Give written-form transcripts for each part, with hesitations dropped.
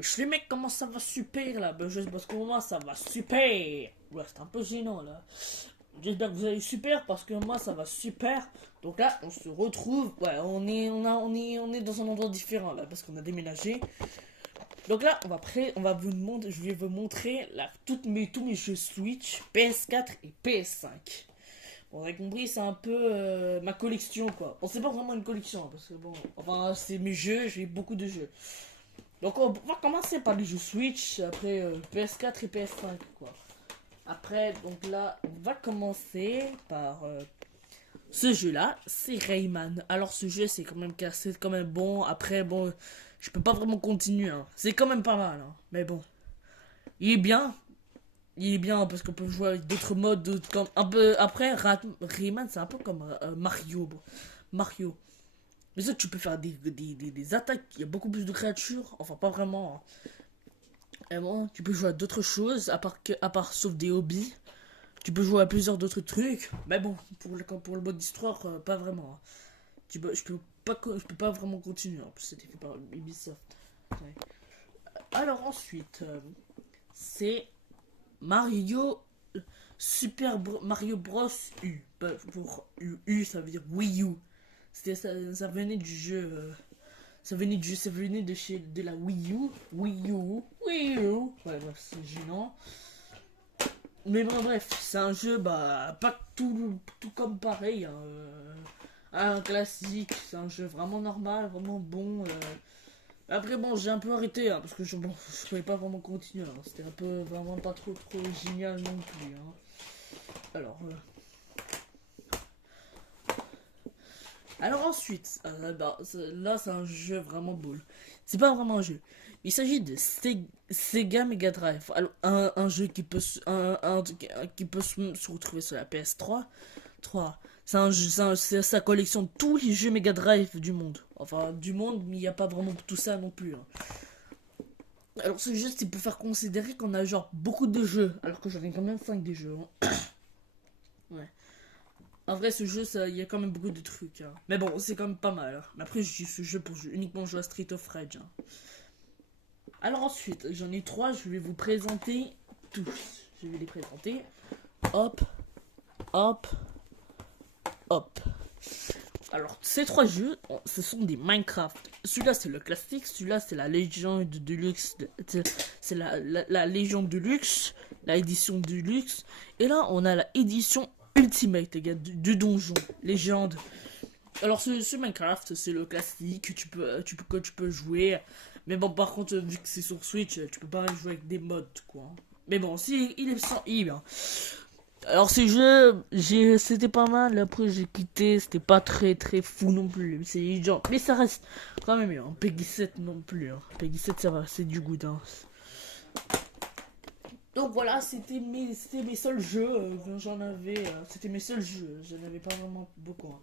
Wesh les mecs, comment ça va super là? Ben, juste parce que moi ça va super. Ouais, c'est un peu gênant là. J'espère que vous allez super parce que moi ça va super. Donc là, on se retrouve. Ouais, on est dans un endroit différent là parce qu'on a déménagé. Donc là, on va vous montrer, je vais vous montrer là tous mes jeux Switch, PS4 et PS5. Bon, on a compris, c'est un peu ma collection quoi. Bon, c'est pas vraiment une collection hein, parce que bon, enfin c'est mes jeux, j'ai beaucoup de jeux. Donc on va commencer par les jeux Switch, après PS4 et PS5 quoi. Après donc là on va commencer par ce jeu là, c'est Rayman. Alors ce jeu c'est quand même bon. Après bon, je peux pas vraiment continuer. Hein. C'est quand même pas mal. Hein. Mais bon, il est bien. Il est bien parce qu'on peut jouer avec d'autres modes, comme un peu après Rayman c'est un peu comme Mario. Bon. Mario. Mais ça, tu peux faire des attaques. Il y a beaucoup plus de créatures. Enfin, pas vraiment. Hein. Et bon, tu peux jouer à d'autres choses, à part sauf des hobbies. Tu peux jouer à plusieurs d'autres trucs. Mais bon, pour le mode d'histoire, pas vraiment. Hein. Je peux pas vraiment continuer. En plus, c'était fait par Ubisoft. Ouais. Alors ensuite, c'est Mario Mario Bros U. Pour U, ça veut dire Wii U. Ça venait du jeu. Ça venait de chez de la Wii U. Wii U. Ouais, bref, c'est gênant. Mais bon, bref, c'est un jeu, bah, pas tout comme pareil. Hein, un classique, c'est un jeu vraiment normal, vraiment bon. Après, bon, j'ai un peu arrêté, hein, parce que je pouvais pas vraiment continuer. Hein, c'était un peu vraiment pas trop génial non plus. Hein. Alors, Alors ensuite, là c'est un jeu vraiment boule. C'est pas vraiment un jeu. Il s'agit de Sega Mega Drive. Alors, un jeu qui peut, qui peut se retrouver sur la PS3. 3. C'est un jeu, c'est sa collection de tous les jeux Mega Drive du monde. Enfin, du monde, mais il n'y a pas vraiment tout ça non plus. Hein. Alors ce jeu, c'est pour faire considérer qu'on a genre beaucoup de jeux. Alors que j'en ai quand même 5 des jeux. Hein. Ouais. En vrai, ce jeu, il y a quand même beaucoup de trucs. Hein. Mais bon, c'est quand même pas mal. Hein. Mais après, j'ai ce jeu pour uniquement jouer à Street of Rage. Hein. Alors ensuite, j'en ai trois. Je vais vous présenter tous. Je vais les présenter. Hop, hop, hop. Alors, ces trois jeux, ce sont des Minecraft. Celui-là, c'est le classique. Celui-là, c'est la Légion de Luxe. C'est la Légion de Luxe. La édition de Luxe. Et là, on a la édition Ultimate, les gars, du donjon. Légende. Alors, ce Minecraft, c'est le classique que tu peux jouer. Mais bon, par contre, vu que c'est sur Switch, tu peux pas jouer avec des mods, quoi. Mais bon, si, il est bien. Alors ces jeux, c'était pas mal. Après j'ai quitté, c'était pas très fou non plus. C'est genre, mais ça reste quand même bien. Hein. Peggy 7 non plus. Hein. Peggy 7 ça va, c'est du goût. Hein. Donc voilà, c'était mes seuls jeux que j'en avais. C'était mes seuls jeux. J'en avais pas vraiment beaucoup. Hein.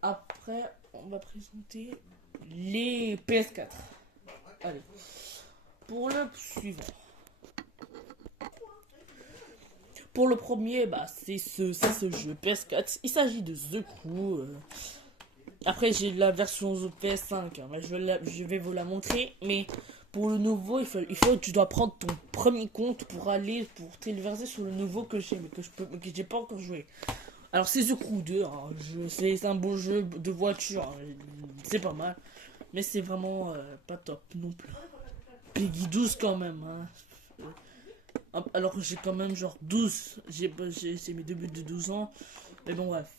Après, on va présenter les PS4. Allez, pour le suivant. Pour le premier, bah, c'est ce jeu PS4. Il s'agit de The Crew. Après, j'ai la version PS5. Hein, je vais vous la montrer. Mais pour le nouveau, tu dois prendre ton premier compte pour téléverser sur le nouveau que j'ai, mais que j'ai pas encore joué. Alors, c'est The Crew 2. Hein, c'est un beau jeu de voiture. Hein, c'est pas mal. Mais c'est vraiment pas top non plus. Peggy 12 quand même. Hein. Alors que j'ai quand même genre 12. C'est mes débuts de 12 ans. Mais bon, bref.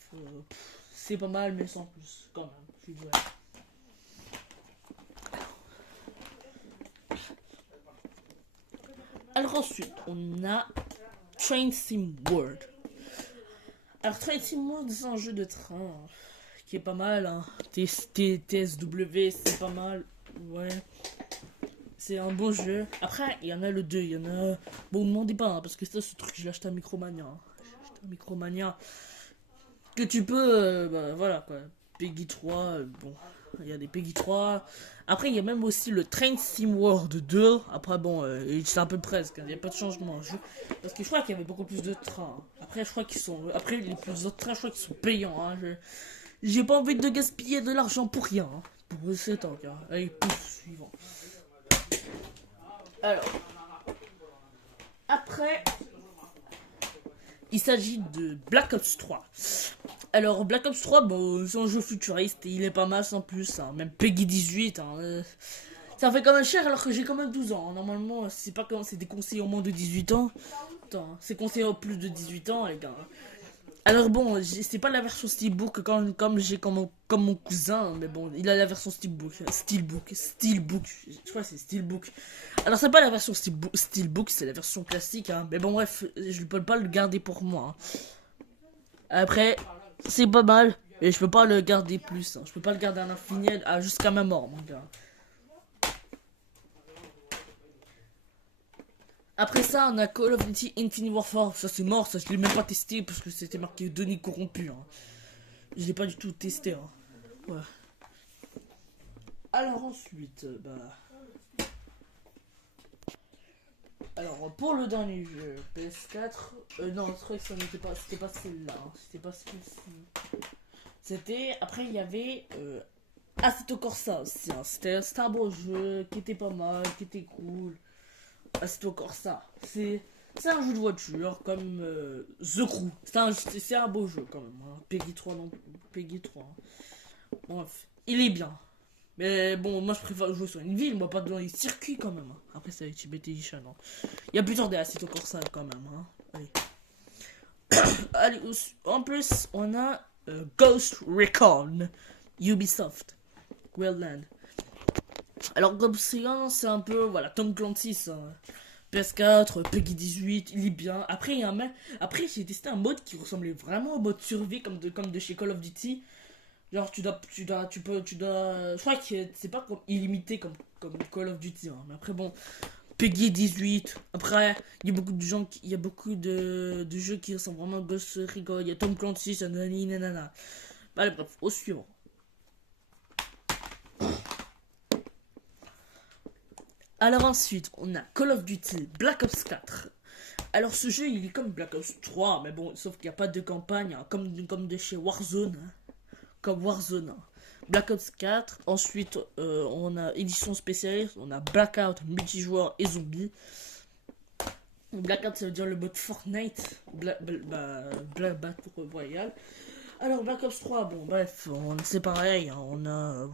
C'est pas mal, mais sans plus. Quand même. Je suis désolé. Alors ensuite, on a Train Sim World. Alors Train Sim World, c'est un jeu de train qui est pas mal. Hein. TSW, c'est pas mal. Ouais. C'est un bon jeu. Après, il y en a le 2. Il y en a. Bon, ne demandez pas, hein, parce que ça, ce truc, je l'ai acheté à Micromania. Hein. J'ai acheté à Micromania. Que tu peux. Bah, voilà quoi. Peggy 3. Bon. Il y a des Peggy 3. Après, il y a même aussi le Train Sim World 2. Après, bon, c'est un peu presque. Il n'y a pas de changement. Parce que je crois qu'il y avait beaucoup plus de trains. Après, je crois qu'ils sont. Après, les plus autres trains, je crois qu'ils sont payants. Hein. J'ai pas envie de gaspiller de l'argent pour rien. Hein. Pour 7 ans. Allez, pouf, suivant. Alors, après, il s'agit de Black Ops 3. Alors, Black Ops 3, bon, c'est un jeu futuriste et il est pas mal sans plus, hein. Même Peggy 18, hein, ça fait quand même cher alors que j'ai quand même 12 ans, hein. Normalement, c'est pas comme c'est déconseillé au moins de 18 ans. Attends, c'est conseillé au plus de 18 ans, les gars. Alors bon, c'est pas la version Steelbook comme j'ai comme mon cousin, mais bon, il a la version Steelbook, je crois que c'est Steelbook. Alors c'est pas la version Steelbook, c'est la version classique, hein. Mais bon bref, je peux pas le garder pour moi, hein. Après, c'est pas mal, mais je peux pas le garder plus, hein. Je peux pas le garder à l'infini, jusqu'à ma mort, mon gars. Après ça, on a Call of Duty Infinite Warfare. Ça, c'est mort. Ça, je l'ai même pas testé parce que c'était marqué données corrompues, hein. Je l'ai pas du tout testé, hein. Ouais. Alors ensuite, alors pour le dernier jeu PS4, non, je crois que ça n'était pas, c'était pas celle-là, hein. C'était pas celle-ci. C'était après il y avait Assetto Corsa aussi, hein. C'était un beau jeu qui était pas mal, qui était cool. Assetto Corsa, c'est un jeu de voiture comme The Crew. C'est un beau jeu quand même, hein. Peggy 3 non, Peggy 3, hein. Bref, il est bien. Mais bon, moi je préfère jouer sur une ville, moi pas dans les circuits quand même, hein. Après c'est Ultimate Edition, hein. Il y a plus tard des Assetto Corsa quand même, hein. Allez. Allez, en plus on a Ghost Recon Ubisoft Wildland. Alors Ghost Recon c'est un peu, voilà, Tom Clancy, hein. PS4, Peggy 18, il est bien. Après, il y a après j'ai testé un mode qui ressemblait vraiment au mode survie comme de chez Call of Duty. Genre je crois que c'est pas comme illimité comme Call of Duty, hein. Mais après bon, Peggy 18. Après, il y a beaucoup de gens, il y a beaucoup de jeux qui ressemblent vraiment à Ghost Recon. Il y a Tom Clancy, ça nanana. Allez bref, au suivant. Alors ensuite, on a Call of Duty Black Ops 4. Alors ce jeu, il est comme Black Ops 3, mais bon, sauf qu'il n'y a pas de campagne, hein, comme de chez Warzone, hein. Comme Warzone, hein. Black Ops 4. Ensuite, on a édition spéciale, on a Blackout, multijoueur et zombie. Blackout, ça veut dire le mode Fortnite, Battle Royale. Alors Black Ops 3, bon bref, c'est pareil, hein, on a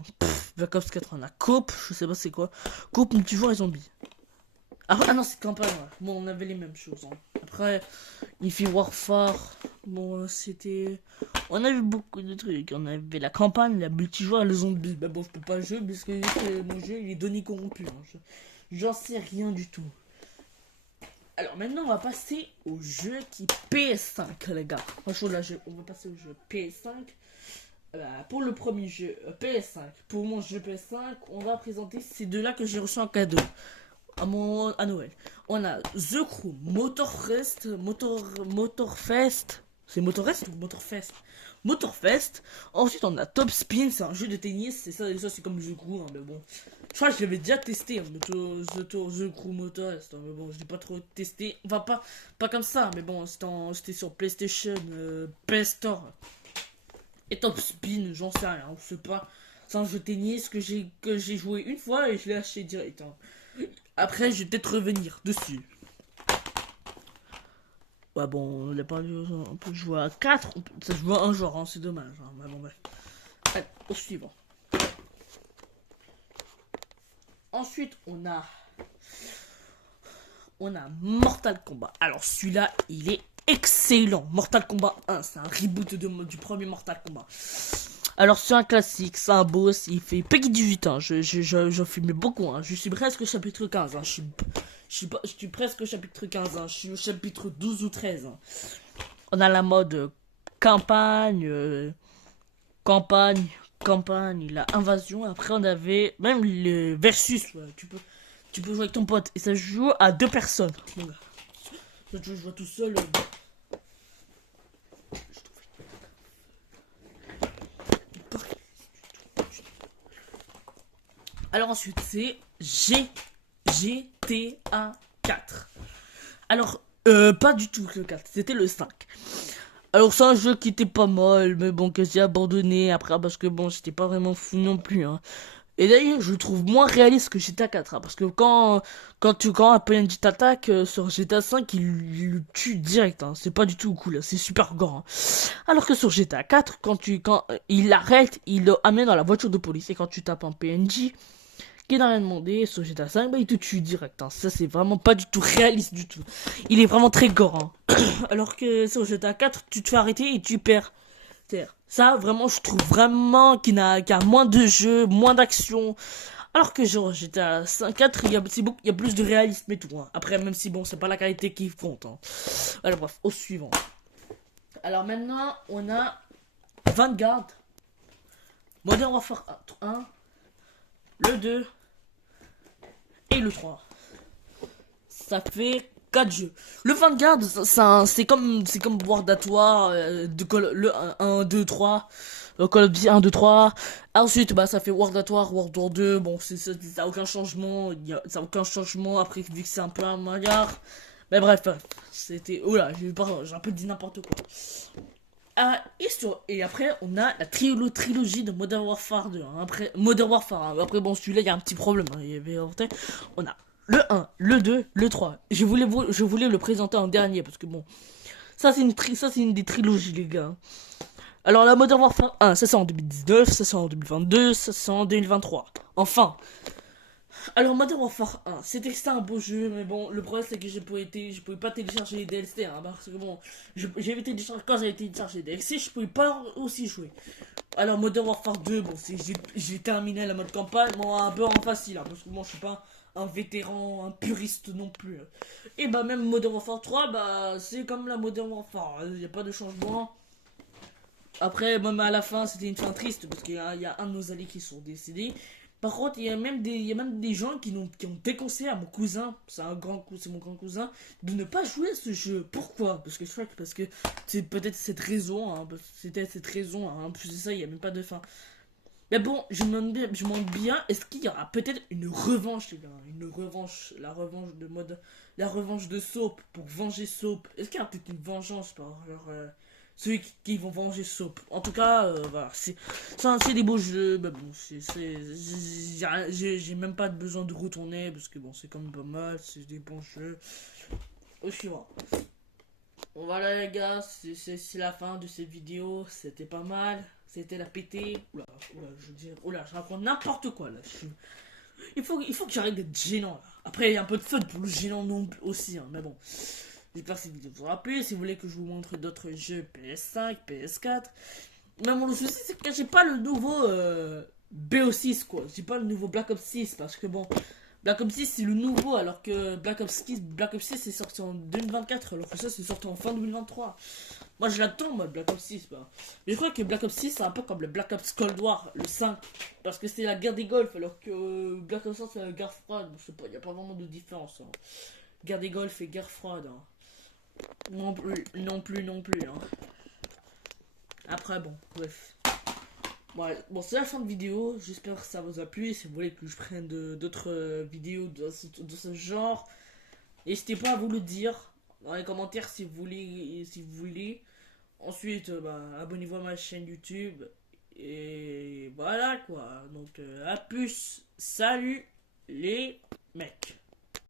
Black Ops 4, on a Coop, je sais pas c'est quoi, Coop, multijoueur et zombie. Ah non, c'est campagne, ouais. Bon, on avait les mêmes choses, hein. Après, Infinite Warfare, bon, c'était... On a vu beaucoup de trucs, on avait la campagne, la multijoueur et le zombie. Bah bon, je peux pas jouer parce que mon jeu, il est donné corrompu, hein. J'en sais rien du tout. Alors maintenant, on va passer au jeu qui PS5, les gars. Franchement, là, on va passer au jeu PS5. Pour le premier jeu PS5, pour mon jeu PS5, on va présenter ces deux-là que j'ai reçu en cadeau à Noël. On a The Crew, Motorfest. C'est Motorfest ou Motorfest? Motorfest. Ensuite, on a Top Spin, c'est un jeu de tennis. C'est ça, c'est comme The Crew, hein, mais bon. Je crois que je l'avais déjà testé, hein, The Crew Motorfest, hein, mais bon, je l'ai pas trop testé. Enfin, pas comme ça, mais bon, c'était sur PlayStation, PS Store. Et Top Spin, j'en sais rien, on sait pas. C'est un jeu de tennis que j'ai joué une fois et je l'ai acheté direct, hein. Après, je vais peut-être revenir dessus. Ouais, bon, on peut jouer à 4, ça se joue à un genre, hein, c'est dommage, hein, mais bon, bref. Allez, au suivant. Ensuite, on a Mortal Kombat. Alors, celui-là, il est excellent. Mortal Kombat 1, c'est un reboot du premier Mortal Kombat. Alors c'est un classique, c'est un boss, il fait Peggy 18 ans, je filmais beaucoup, hein. Je suis presque au chapitre 15, hein. Je suis presque au chapitre 15, hein. Je suis au chapitre 12 ou 13, hein. On a la mode campagne, la invasion, après on avait même le versus, ouais. Tu peux jouer avec ton pote, et ça se joue à 2 personnes. Ça je joue tout seul. Alors ensuite, c'est GTA 4. Alors, pas du tout le 4, c'était le 5. Alors c'est un jeu qui était pas mal, mais bon, que j'ai abandonné après, parce que bon, j'étais pas vraiment fou non plus, hein. Et d'ailleurs, je le trouve moins réaliste que GTA 4, hein, parce que quand un PNJ t'attaque sur GTA 5, il le tue direct, hein, c'est pas du tout cool, hein, c'est super gore, hein. Alors que sur GTA 4, quand il l'arrête, il le amène dans la voiture de police, et quand tu tapes un PNJ qui n'a rien demandé sur GTA 5, bah il te tue direct, hein. Ça c'est vraiment pas du tout réaliste du tout. Il est vraiment très gore, hein. Alors que sur GTA 4, tu te fais arrêter et tu perds. Ça, vraiment, je trouve vraiment qu'il y a moins de jeux, moins d'action. Alors que genre, j'étais à 5-4, il y a plus de réalisme et tout, hein. Après, même si bon, c'est pas la qualité qui compte, hein. Alors bref, au suivant. Alors maintenant, on a Vanguard, Modern Warfare 1, le 2 et le 3. Ça fait 4 jeux. Le Vanguard, c'est comme World at War, le 1, 2, 3. Call of Duty 1, 2, 3. Ensuite, bah, ça fait World at War, World War 2. Bon, ça a aucun changement. Ça a aucun changement. Après, vu que c'est un peu un mangard. Mais bref, c'était. Oula, j'ai un peu dit n'importe quoi. Et après, on a la trilogie de Modern Warfare 2, hein. Après, Modern Warfare, hein. Après, bon, celui-là, il y a un petit problème, hein. On a le 1, le 2, le 3. Je voulais le présenter en dernier, parce que bon, ça, c'est une des trilogies, les gars, hein. Alors, la Modern Warfare 1, ça c'est en 2019, ça c'est en 2022, ça c'est en 2023. Enfin. Alors, Modern Warfare 1, c'était un beau jeu, mais bon, le problème c'est que je pouvais pas télécharger les DLC, hein, parce que bon, j'avais téléchargé, quand j'avais téléchargé les DLC, je pouvais pas aussi jouer. Alors, Modern Warfare 2, bon, j'ai terminé la mode campagne, bon, un peu en facile, hein, parce que bon, je suis pas un vétéran, un puriste non plus, hein. Et bah, même Modern Warfare 3, bah, c'est comme la Modern Warfare, il n'y a pas de changement. Après, même à la fin, c'était une fin triste parce qu'il y a un de nos alliés qui sont décédés. Par contre, il y a même des gens qui ont déconseillé à mon cousin, c'est mon grand cousin, de ne pas jouer à ce jeu. Pourquoi? Parce que c'est peut-être cette raison, hein, c'était cette raison, hein. En plus de ça, il n'y a même pas de fin. Mais bon, je me demande bien, est-ce qu'il y aura peut-être une revanche, les gars, une revanche, la revanche de Soap pour venger Soap. Est-ce qu'il y aura peut-être une vengeance par ceux qui vont venger Soap. En tout cas, voilà, c'est des beaux jeux, mais bon, j'ai même pas besoin de retourner parce que bon, c'est quand même pas mal, c'est des bons jeux. Au suivant. Bon voilà les gars, c'est la fin de cette vidéo, c'était pas mal, c'était la pété. Oula, oula, je veux dire, oula, je raconte n'importe quoi là. Il faut que j'arrête d'être gênant là. Après, il y a un peu de fun pour le gênant non plus aussi, hein, mais bon. J'espère que cette vidéo vous aura plu. Si vous voulez que je vous montre d'autres jeux PS5, PS4. Mais bon, le souci, c'est que j'ai pas le nouveau BO6, quoi. J'ai pas le nouveau Black Ops 6, parce que bon, Black Ops 6 c'est le nouveau, alors que Black Ops 6 est sorti en 2024, alors que ça c'est sorti en fin 2023. Moi je l'attends, moi, Black Ops 6, bah. Mais je crois que Black Ops 6 c'est un peu comme le Black Ops Cold War, le 5, parce que c'est la guerre des Golfs, alors que Black Ops 5 c'est la guerre froide. Je sais pas, y a pas vraiment de différence, hein. Guerre des Golfs et guerre froide, hein. Non plus, non plus, non plus, hein. Après, bon, bref. Ouais, bon, c'est la fin de vidéo. J'espère que ça vous a plu. Si vous voulez que je prenne d'autres vidéos de ce genre, n'hésitez pas à vous le dire dans les commentaires si vous voulez. Si vous voulez. Ensuite, bah, abonnez-vous à ma chaîne YouTube. Et voilà quoi. Donc, à plus. Salut les mecs.